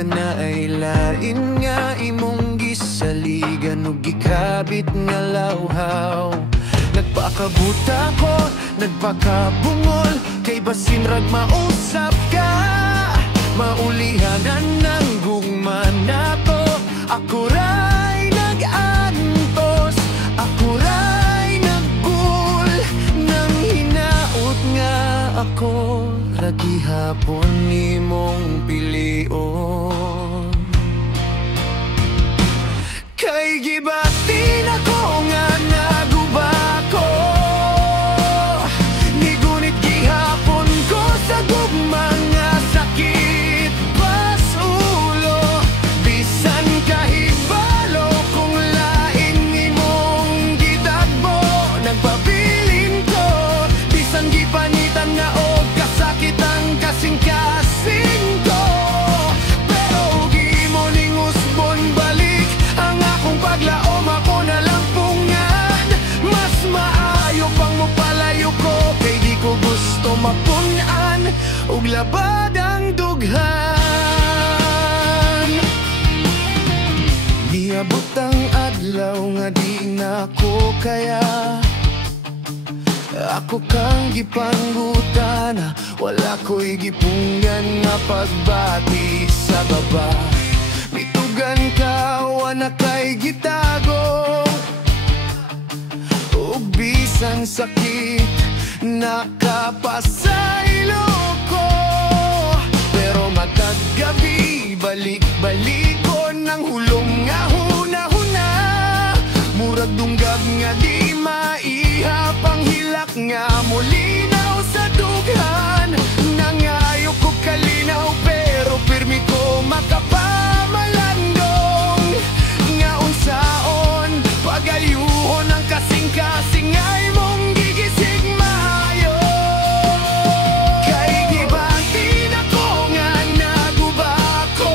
na ay lain nga imong gisaligan ug gikabit nga lawhaw. Nagpakabuta ko, nagpakabungol, kay basin rag mausap ka. Maulihanan ng gugma nato, ako ray nag-antos, ako ray naggul nang hinaot nga ako ragihapon nimong pilion. Kay gibatin ako nga naguba ko, ni gunit gihapon ko sa gugma nga sakit pas ulo. Bisan kahibalo kung lain imong gitagbo, nagpabilin ko bisan gipanitan nga og kasakit ang kasing-kasing ko. Pero ugi mo ning usbon balik ang akong paglaom, ako na lang pungan. Mas maayo pang mopalayo ko, kay di ko gusto mapunan ug labad ang dughan. Niabot ang adlaw nga di na ko kaya, ako kang gipanggutana, wala ko'y gipunggan nga pagbati sa baba. Mitugan ka, wala kay gitago, ug bisan sakit nakapasaylo ko. Pero matag gabi, balik-balikon ng hulong nga huna-huna. Murag dunggab nga di maihap ang hilak nga mulinaw sa dughan. Nangayo ko kalinaw pero pirmi ko makapamalandong. Nga unsaon pagayuhon ang kasing-kasing ay mong gigisig maayo. Kay gibatin ako nga naguba ko,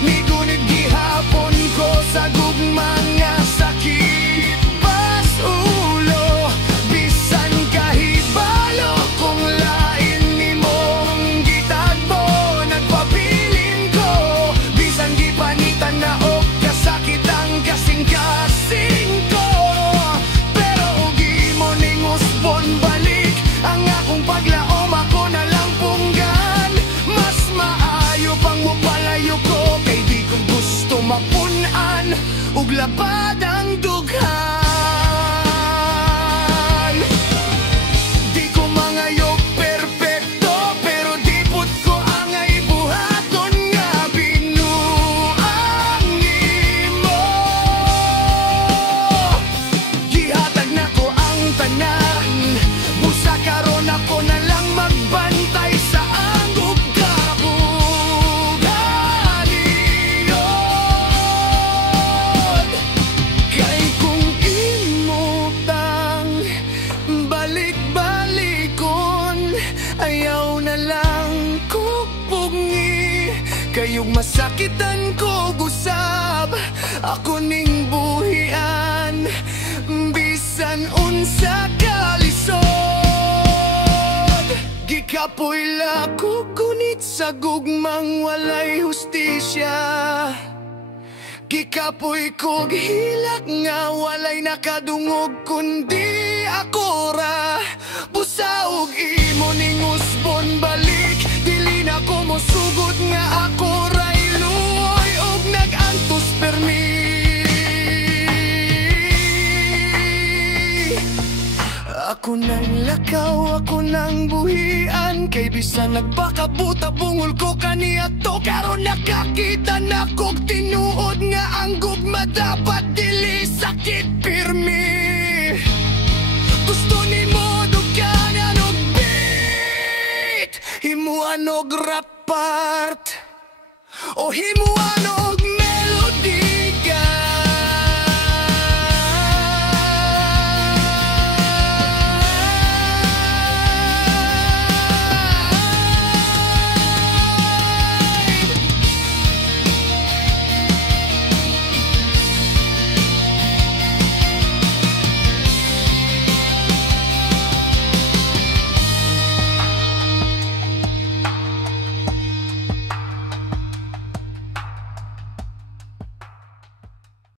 ni gunit gihapon ko sa gugma nga sakit pas ulo. Bisan kahibalo kung lain imong gitagbo, nagpabilin ko bisan gipanitan na og kasakit ang kasing-kasing ko. Pero ugi mo ning usbon balik ang akong paglaom, ako na lang punggan. Mas maayo pang mopalayo ko, kay di ko gusto mapunan ug labad ang dughan. Di ko mangayo perpekto, pero di pud ko angay buhaton nga binuang nimo. Gihatag na ko ang tanan, busa karon ako na lang magbantay sa angog kabuganiyon. Kay kung imutang balik-balikon, ayaw na lang ko pugngi. Kayong masakitan ko gusab, ako ning buhian bisan unsa kalisod. Gikapoy lako kunit sa gugmang walay hustisya. Gikapoy kog hilak nga walay nakadungog kundi ako ra. Busaog imo ning usbon balik, dili na ko mosugod nga ako ray luoy og nag-antos permi. Ako nang lakaw, ako nang buhian, kay bisan nagpakabuta bungol ko kaniya to. Karon nakakita na kog tinuod nga ang gugma dapat dili sakit pirmi. Gusto nimo dugkanan og beat, himuan og rap part, o himuan og